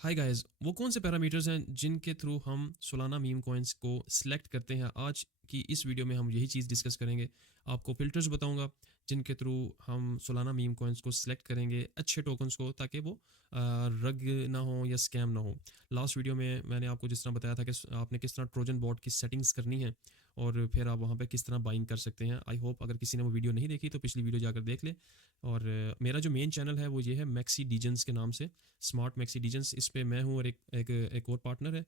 Hi guys, वो कौन से पैरामीटर्स हैं जिनके थ्रू हम सोलाना मीम कॉइन्स को सिलेक्ट करते हैं? आज की इस वीडियो में हम यही चीज़ डिस्कस करेंगे। आपको फिल्टर्स बताऊंगा जिनके थ्रू हम सोलाना मीम कॉइन्स को सिलेक्ट करेंगे अच्छे टोकन्स को, ताकि वो रग ना हो या स्कैम ना हो। लास्ट वीडियो में मैंने आपको जिस तरह बताया था कि आपने किस तरह ट्रोजन बॉट की सेटिंग्स करनी है और फिर आप वहाँ पे किस तरह बाइंग कर सकते हैं। आई होप अगर किसी ने वो वीडियो नहीं देखी तो पिछली वीडियो जाकर देख ले। और मेरा जो मेन चैनल है वो ये है, मैक्सी डीजन्स के नाम से, स्मार्ट मैक्सी डीजन्स। इस पे मैं हूँ और एक और पार्टनर है।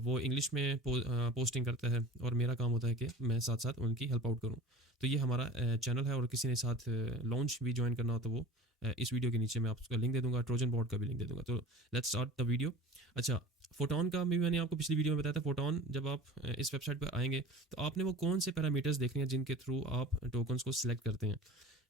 वो इंग्लिश में पोस्टिंग करता है और मेरा काम होता है कि मैं साथ साथ उनकी हेल्प आउट करूँ। तो ये हमारा चैनल है, और किसी ने साथ लॉन्च भी ज्वाइन करना हो तो वो इस वीडियो के नीचे मैं आपका लिंक दे दूंगा, ट्रोजन बोर्ड का भी लिंक दे दूंगा। तो लेट्स स्टार्ट द वीडियो। अच्छा, फोटोन का भी मैंने आपको पिछली वीडियो में बताया था। फोटोन, जब आप इस वेबसाइट पर आएंगे तो आपने वो कौन से पैरामीटर्स देखने हैं जिनके थ्रू आप टोकन्स को सिलेक्ट करते हैं।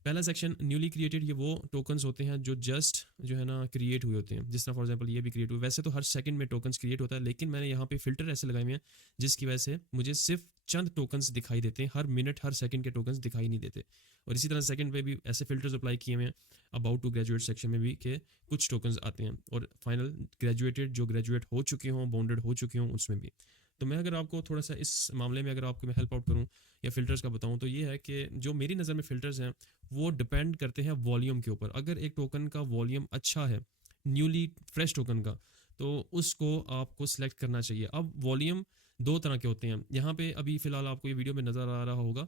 पहला सेक्शन न्यूली क्रिएटेड, ये वो टोकन्स होते हैं जो जस्ट जो है ना क्रिएट हुए होते हैं। जिस तरह फॉर एग्जांपल ये भी क्रिएट हुए, वैसे तो हर सेकंड में टोकन्स क्रिएट होता है, लेकिन मैंने यहाँ पे फिल्टर ऐसे लगाए हुए हैं जिसकी वजह से मुझे सिर्फ चंद टोकन्स दिखाई देते हैं, हर मिनट हर सेकंड के टोकन्स दिखाई नहीं देते। और इसी तरह सेकंड पे भी ऐसे फिल्टर्स अप्लाई किए हुए हैं अबाउट टू ग्रेजुएट सेक्शन में भी, कि कुछ टोकन्स आते हैं। और फाइनल ग्रेजुएटेड, जो ग्रेजुएट हो चुके हों, बाउंडेड हो चुके हों, उसमें भी। तो मैं अगर आपको थोड़ा सा इस मामले में अगर आपको मैं हेल्प आउट करूँ या फिल्टर्स का बताऊँ, तो ये है कि जो मेरी नज़र में फ़िल्टर्स हैं वो डिपेंड करते हैं वॉल्यूम के ऊपर। अगर एक टोकन का वॉल्यूम अच्छा है, न्यूली फ्रेश टोकन का, तो उसको आपको सिलेक्ट करना चाहिए। अब वॉल्यूम दो तरह के होते हैं। यहाँ पे अभी फ़िलहाल आपको ये वीडियो में नज़र आ रहा होगा,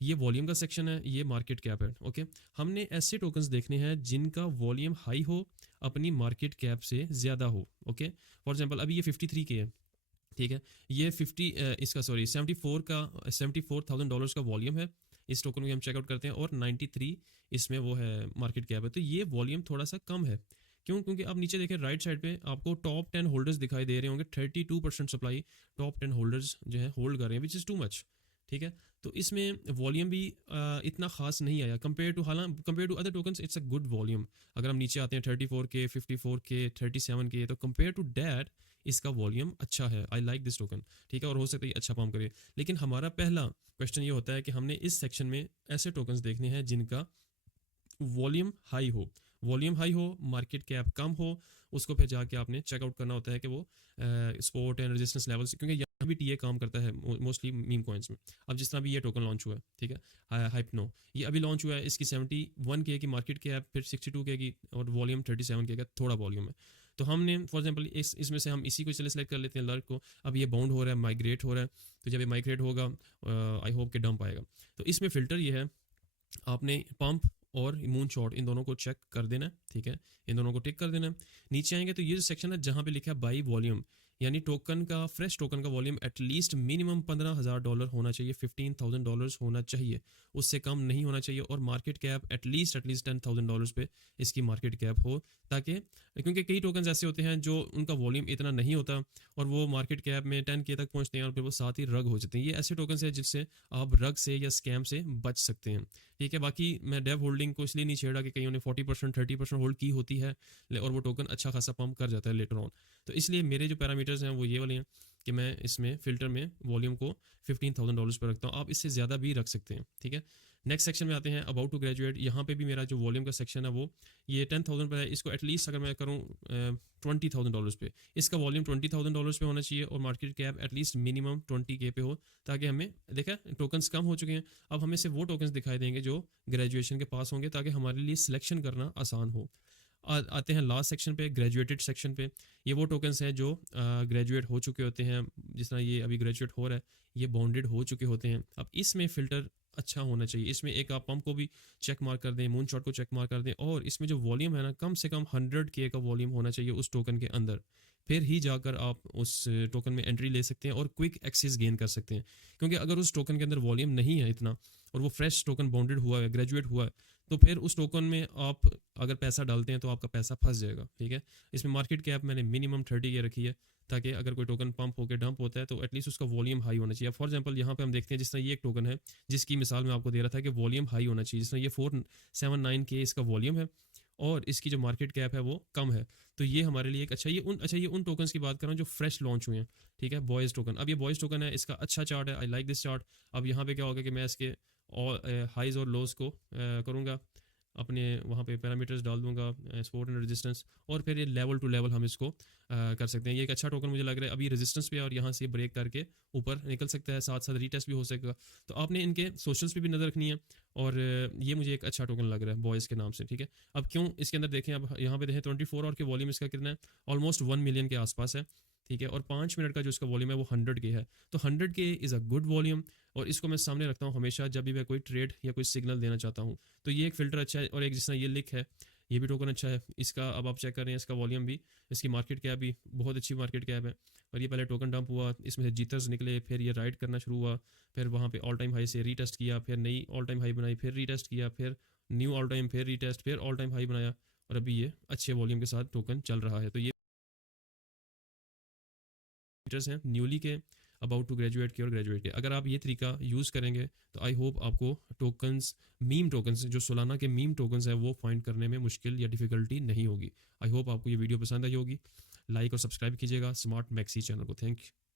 ये वॉल्यूम का सेक्शन है, ये मार्केट कैप है। ओके, हमने ऐसे टोकन्स देखने हैं जिनका वॉल्यूम हाई हो, अपनी मार्केट कैप से ज़्यादा हो। ओके, फॉर एग्जांपल अभी ये 53 के है, ठीक है। ये 74 का $74,000 का वॉल्यूम है। इस टोकन को हम चेकआउट करते हैं और 93 इसमें वो है मार्केट कैप है। तो ये वॉल्यूम थोड़ा सा कम है। क्यों? क्योंकि आप नीचे देखें राइट साइड पे आपको टॉप 10 होल्डर्स दिखाई दे रहे होंगे। 32% सप्लाई टॉप 10 होल्डर्स जो है होल्ड कर रहे हैं, विच इज़ टू मच। ठीक है, तो इसमें वॉल्यूम भी इतना खास नहीं आया कंपेयर टू, हालांकि compare to other tokens it's a good volume. अगर हम नीचे आते हैं 34K, 54K, 37K, तो कंपेयर टू डैट इसका वॉल्यूम अच्छा है। I like this token. ठीक है, और हो सकता है अच्छा परफॉर्म करे। लेकिन हमारा पहला क्वेश्चन ये होता है कि हमने इस सेक्शन में ऐसे टोकन्स देखने हैं जिनका वॉल्यूम हाई हो। वॉल्यूम हाई हो, मार्केट कैप कम हो, उसको फिर जाके आपने चेकआउट करना होता है कि वो सपोर्ट एंड रेजिस्टेंस लेवल्स, क्योंकि यहाँ भी टीए काम करता है मोस्टली मीम कॉइन्स में। अब जिस तरह भी ये टोकन लॉन्च हुआ है, ठीक है, हाइपनो, ये अभी लॉन्च हुआ है। इसकी 71K की मार्केट कैप, फिर 62K की, और वॉल्यूम 37K का थोड़ा वॉल्यूम है। तो हमने फॉर एग्जाम्पल इसमें से हम इसी को चले सेलेक्ट कर लेते हैं, लर्क को। अब ये बाउंड हो रहा है, माइग्रेट हो रहा है। तो जब ये माइग्रेट होगा, आई होप के डंप आएगा। तो इसमें फ़िल्टर ये है, आपने पंप और मून शॉट इन दोनों को चेक कर देना है। ठीक है, इन दोनों को टिक कर देना है। नीचे आएंगे तो ये जो सेक्शन है जहाँ पे लिखा है बाई वॉल्यूम, यानी टोकन का, फ्रेश टोकन का वॉल्यूम एटलीस्ट मिनिमम $15,000 होना चाहिए, $15,000 होना चाहिए, उससे कम नहीं होना चाहिए। और मार्केट कैप एटलीस्ट $10,000 पे इसकी मार्केट कैप हो, ताकि, क्योंकि कई टोकन ऐसे होते हैं जो उनका वॉल्यूम इतना नहीं होता और वो मार्केट कैप में 10K तक पहुंचते हैं और फिर वो साथ ही रग हो जाते हैं। ये ऐसे टोकन हैं जिससे आप रग से या स्कैम से बच सकते हैं। ठीक है, बाकी मैं डेव होल्डिंग को इसलिए नहीं छेड़ा कि कहीं ने 40% 30% होल्ड की होती है और वो टोकन अच्छा खासा पंप कर जाता है लेटर ऑन। तो इसलिए मेरे जो पैरामीटर्स हैं वो ये वाले हैं कि मैं इसमें फ़िल्टर में वॉल्यूम को $15,000 पर रखता हूँ। आप इससे ज़्यादा भी रख सकते हैं। ठीक है, नेक्स्ट सेक्शन में आते हैं, अबाउट टू ग्रेजुएट। यहाँ पे भी मेरा जो वॉल्यूम का सेक्शन है वो ये 10,000 पर है। इसको एटलीस्ट अगर मैं करूँ $20,000 पे, इसका वॉल्यूम $20,000 पे होना चाहिए और market cap at least minimum 20K पे हो, ताकि हमें देखा टोकन्स कम हो चुके हैं। अब हमें से वो टोकन्स दिखाई देंगे जो ग्रेजुएशन के पास होंगे, ताकि हमारे लिए सिलेक्शन करना आसान हो। आते हैं लास्ट सेक्शन पे, ग्रेजुएटेड सेक्शन पे। ये वो टोकन्स हैं जो ग्रेजुएट हो चुके होते हैं। जिस तरह ये अभी ग्रेजुएट हो रहा है, ये बाउंडेड हो चुके होते हैं। अब इसमें फ़िल्टर अच्छा होना चाहिए। इसमें एक आप पंप को भी चेक मार्क कर दें, मून शॉट को चेक मार्क कर दें, और इसमें जो वॉल्यूम है ना, कम से कम 100K का वॉल्यूम होना चाहिए उस टोकन के अंदर। फिर ही जाकर आप उस टोकन में एंट्री ले सकते हैं और क्विक एक्सेस गेन कर सकते हैं। क्योंकि अगर उस टोकन के अंदर वॉल्यूम नहीं है इतना, और वो फ्रेश टोकन बाउंडेड हुआ है, ग्रेजुएट हुआ है, तो फिर उस टोकन में आप अगर पैसा डालते हैं तो आपका पैसा फंस जाएगा। ठीक है, इसमें मार्केट कैप मैंने मिनिमम 30K रखी है, ताकि अगर कोई टोकन पंप होकर डंप होता है तो एटलीस्ट उसका वॉल्यूम हाई होना चाहिए। फॉर एग्जांपल यहाँ पे हम देखते हैं, जिस तरह ये एक टोकन है जिसकी मिसाल मैं आपको दे रहा था कि वॉल्यूम हाई होना चाहिए। जिस तरह ये 479K इसका वॉल्यूम है और इसकी जो मार्केट कैप है वो कम है। तो ये हमारे लिए एक ये उन टोकन्स की बात कर रहा हूँ जो फ्रेश लॉन्च हुए हैं। ठीक है, बॉयज़ टोकन। अब ये बॉयज़ टोकन है, इसका अच्छा चार्ट है, आई लाइक दिस चार्ट। अब यहाँ पे क्या होगा कि मैं इसके और हाइज और लोज को करूँगा, अपने वहाँ पे पैरामीटर्स डाल दूंगा, सपोर्ट एंड रेजिस्टेंस, और फिर ये लेवल टू लेवल हम इसको कर सकते हैं। ये एक अच्छा टोकन मुझे लग रहा है, अभी रेजिस्टेंस पे है और यहाँ से ब्रेक करके ऊपर निकल सकता है, साथ साथ रीटेस्ट भी हो सकेगा। तो आपने इनके सोशल्स पे भी नज़र रखनी है, और ये मुझे एक अच्छा टोकन लग रहा है बॉयज़ के नाम से, ठीक है। अब क्यों इसके अंदर देखें, अब यहाँ पे देखें 24 और के वॉल्यूम इसका कितना है, ऑलमोस्ट 1 मिलियन के आसपास है, ठीक है। और 5 मिनट का जो इसका वॉल्यूम है वो 100 के है, तो 100 के इज़ अ गुड वॉल्यूम, और इसको मैं सामने रखता हूँ हमेशा जब भी मैं कोई ट्रेड या कोई सिग्नल देना चाहता हूँ। तो ये एक फ़िल्टर अच्छा है, और एक जिस तरह ये लिक है, ये भी टोकन अच्छा है इसका। अब आप चेक कर रहे हैं इसका वॉल्यूम भी, इसकी मार्केट कैप भी बहुत अच्छी मार्केट कैप है, और ये पहले टोकन डंप हुआ, इसमें से जीतर्स निकले, फिर ये राइड करना शुरू हुआ, फिर वहाँ पे ऑल टाइम हाई से रीटेस्ट किया, फिर नई ऑल टाइम हाई बनाई, फिर रीटेस्ट किया, फिर न्यू ऑल टाइम, फिर रीटेस्ट, फिर ऑल टाइम हाई बनाया, और अभी ये अच्छे वॉल्यूम के साथ टोकन चल रहा है। तो ये फीचर्स हैं न्यूली के, अबाउट टू ग्रेजुएट के और ग्रेजुएट के। अगर आप ये तरीका यूज़ करेंगे तो आई होप आपको टोकन्स, मीम टोकन्स, जो सोलाना के मीम टोकन्स हैं वो फाइंड करने में मुश्किल या डिफ़िकल्टी नहीं होगी। आई होप आपको ये वीडियो पसंद आई होगी। लाइक और सब्सक्राइब कीजिएगा स्मार्ट मैक्सी चैनल को। Thank you.